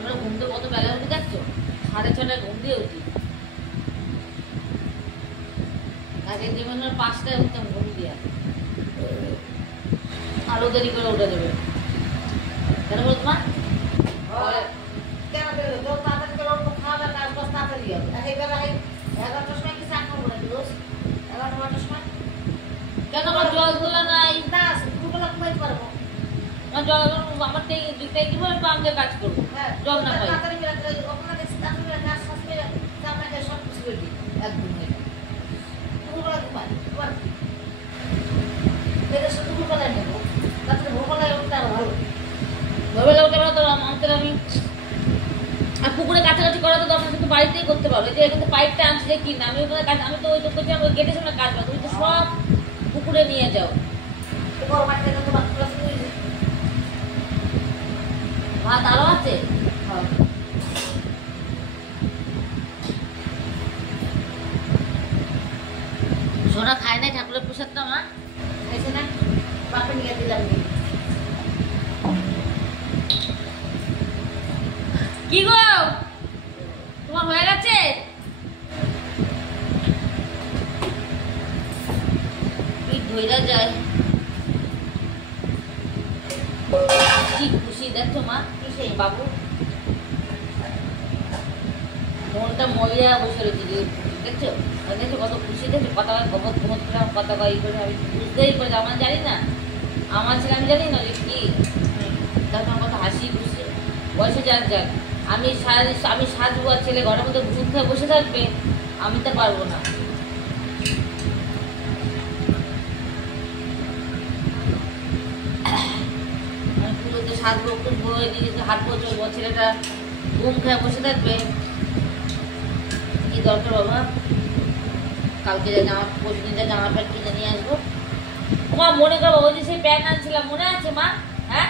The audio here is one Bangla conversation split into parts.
আমরা ঘুম থেকে কত বেলা উঠে দেখছো, 6:30টায় ঘুম দিয়ে উঠি। আগের জীবনের 5টায় উঠতাম ঘুম দিয়ে, আরো দেরি করে উঠে দেবে। কেন বলতো মা? কেন দেবে? যত তাড়াতাড়ি করে উঠবো, খাওয়া দাওয়া কাজ বাজ তাড়াতাড়ি হবে। এই বেলা 11টার সময় কি চা খাবো নাকি রোজ? 11-12টার সময়? কেন আমার জল তোলা নাই? না, দুপুরবেলা ঘুমাইতে পারবো। আমার জল আমার দুইটাই দিব, পাম দিয়ে কাজ করবো, হ্যাঁ, জল না পাই। তাড়াতাড়ি বেলা ওখানে দেখছি তাড়াতাড়ি বেলা কাজ শেষ করে জামা গায়ে সব কিছু রেডি একদম হয়ে যায়। দুপুরবেলা ঘুমাই আবার কি এদের দুপুরবেলায় নেবো, তারপরে ভোরবেলায় উঠতে আরো ভালো। ভোরবেলা উঠে তো আমাদের আমি আর পুকুরে কাছাকাছি করা তো আপনার কিন্তু বাড়িতেই করতে পারো। যে কিন্তু পাইপটা আনছি যে কিনা, আমি ওখানে কাজ, আমি তো ওই তো করছি, ওই গেটের সামনে কাজ পাবো, তুমি তো সব পুকুরে নিয়ে যাও। বড় মাঠে তো ভাত ক্লাস নিয়ে ভাত আরো আছে? হ্যাঁ, সোনা খায় নাই ঠাকুরের প্রসাদটা মা? খাইছে না? বাপে নিয়ে দিলাম। কি গো তোমার হয়ে গেছে? পিঠ ধইরা যায়, কি খুশি দেখছো মা? কিসে? বাবু মনটা মরিয়া বসে রয়েছে, দেখছো? দেখছো কত খুশি, দেখছো কথা গমত গমত করে কথা কই করে, আমি বুঝতেই পারি, আমার জানি না, আমার ছেলে আমি জানি না যে কি, তখন কত হাসি খুশি। বয়সে যাক যাক, আমি সাজবো আর ছেলে ঘরের মধ্যে ভূত হয়ে বসে থাকবে, আমি তো পারবো না। আমি পুরোতে সাজবো, খুঁজবো, এদিকে হাঁটবো, চলবো, ছেলেটা ঘুম খেয়ে বসে থাকবে, কি দরকার বাবা? কালকে যে জামা, পরশুদিন যে জামা প্যান্ট কিনে নিয়ে আসবো। মা মনে করবো ওই যে সেই প্যান্ট আনছিলাম, মনে আছে মা? হ্যাঁ,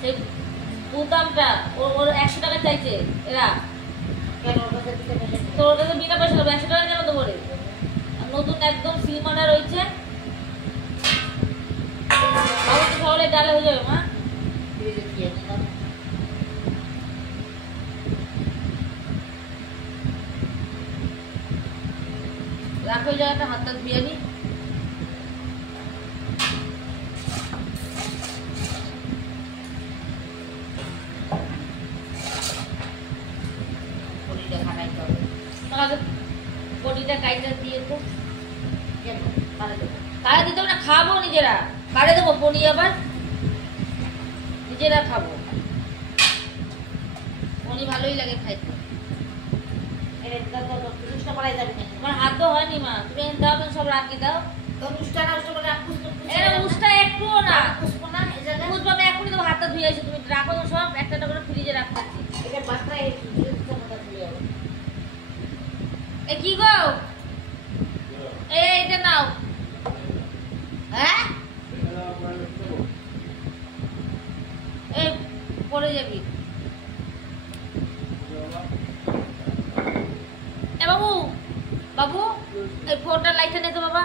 সেই বুতামটা ওর 100 টাকা চাইছে এরা। কেন ওর কাছে দিতে গেলে? তো ওর কাছে বিনা পয়সা দেবো, 100 টাকা কেন দেবো রে? নতুন একদম সিলমানা রয়েছে, বাবু তো সকালে ডালে হয়ে যাবে মা। ফ্রিজে কি আছে না? রাখো ওই জায়গাটা, হাতটা ধুয়ে নি। পনিরটা খানাইতে হবে। তোমাকে বডিটা কাইটা দিয়ে তো, কেন? কানে দেবো। কারে দিতে হবে না, খাবো নিজেরা। কারে দেবো পনি? আবার নিজেরা খাবো, পনি ভালোই লাগে খাইতে। এর দাও তো পুষ্টা পড়াই যাবে না। আমার হাত তো হয়নি মা, তুমি এনে দাও, তুমি সব রাখি দাও। তো পুষ্টা না পুষ্টা করে পুষ্টা এর উষ্টা একটুও না, পুষ্প না এই জায়গায়। বুঝবো আমি এখনই তো হাতটা ধুয়ে আসি, তুমি রাখো তো সব একটা একটা করে ফ্রিজে রাখতেছি। এটা বাসটা এই পুষ্টা মতো দিয়ে যাবে। এ কি গো, এইটা নাও। হ্যাঁ, এই পড়ে যাবি। এ বাবু, বাবু এই ফোনটা লাইটটা নে তো বাবা।